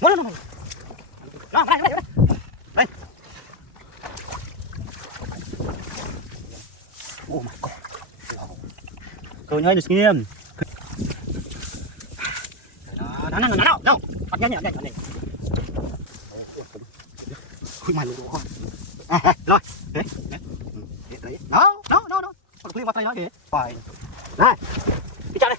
Nó đây. Oh my god. Cơ nhơi được nghiêm. Nó. Bắt nhanh. Ui mày lụi con. Rồi. Đấy. Đấy. Nó. Con clip vào tay nó kìa. Phải. Này. Đi chợ đây.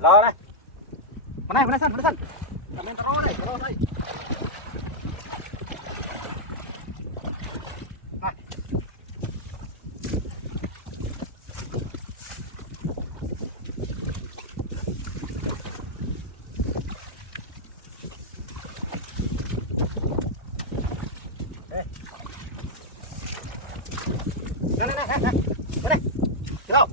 Rồi đây. Bên này sân. Làm bên taro đây. Này. Này. Bên đây. Cái đâu?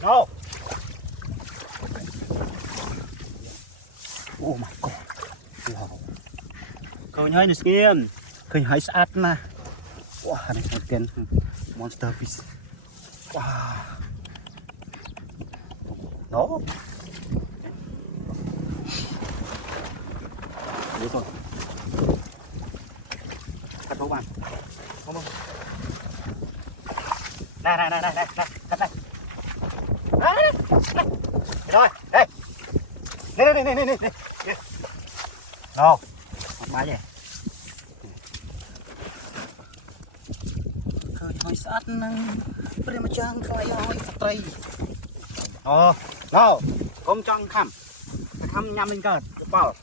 No. Oh my god. Wow. Kau nhai ni skin. Kau nhai saat na. Wah, ni ikan monster fish. Wow. No. Được rồi. Cắt bố bạn. Không. Này. Cắt này. Đấy. Rồi, đây. Này. Đâu? Một máy vậy. Khơi hỏi sát năng Prima Chang khai hỏi Satray. Đâu? Công trong khăm. Khăm nhằm lên cờ, bảo.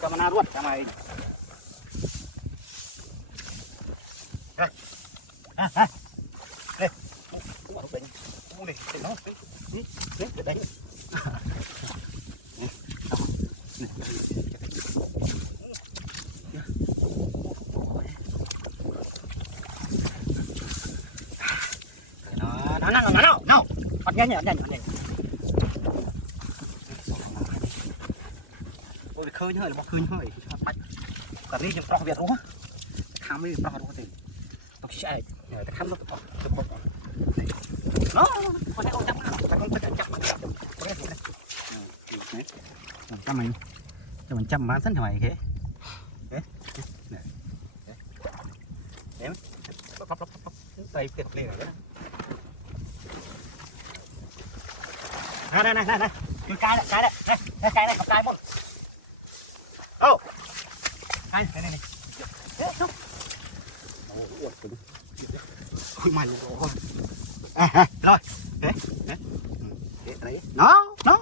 Cho mà na ruột cho mày. Đây. Đây. Cũng này, nó. Đấy. Nó. Bắt nhanh. Ôi khơi hơi là bọc khơi hơi. Cả đi trong Việt đúng không? Khám đi pro đúng không thì. Tôi sẽ khám nó nó con này ôi chắc chăm mình cho mình chăm bán sẵn hỏi thế đấy tay tiệt liền rồi đây cái đấy cái cặp cái một ô cái này ôi mày rồi rồi đấy nó nó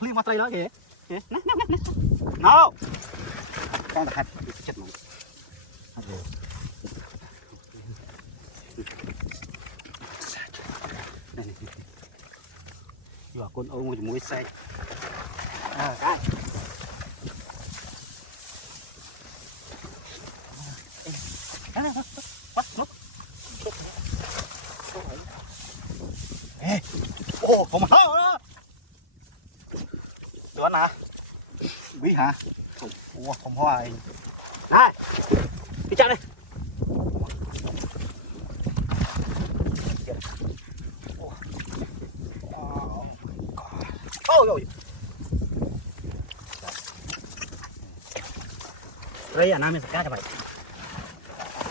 liên qua tay đó kìa nó con là hạt chật mỏng này vừa con âu một mũi say cái bắt nút ô không hả đứa nào quý hả ủa không hoài này đi chặt đi ôi đây là nam cá cho mày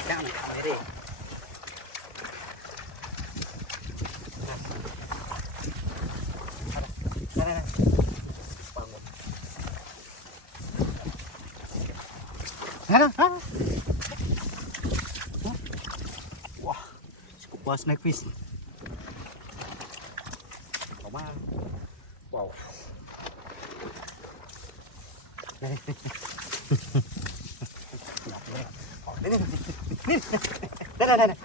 cá này thả đi wow, scuba snake fish. Wow. นี่นี่นี่đây đây đây này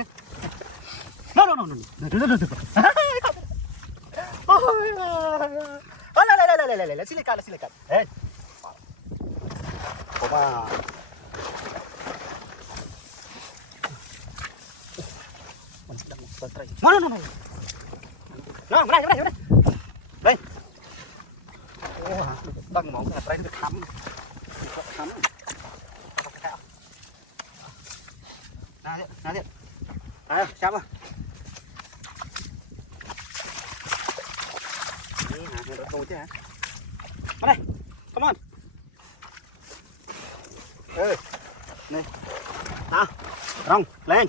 no no no no ôi lại silakan eh coba mana no no no mana đây băng mỏng là phải được khắm nè đi chạm vào đâu chứ hả vào đây come on này nào rong lên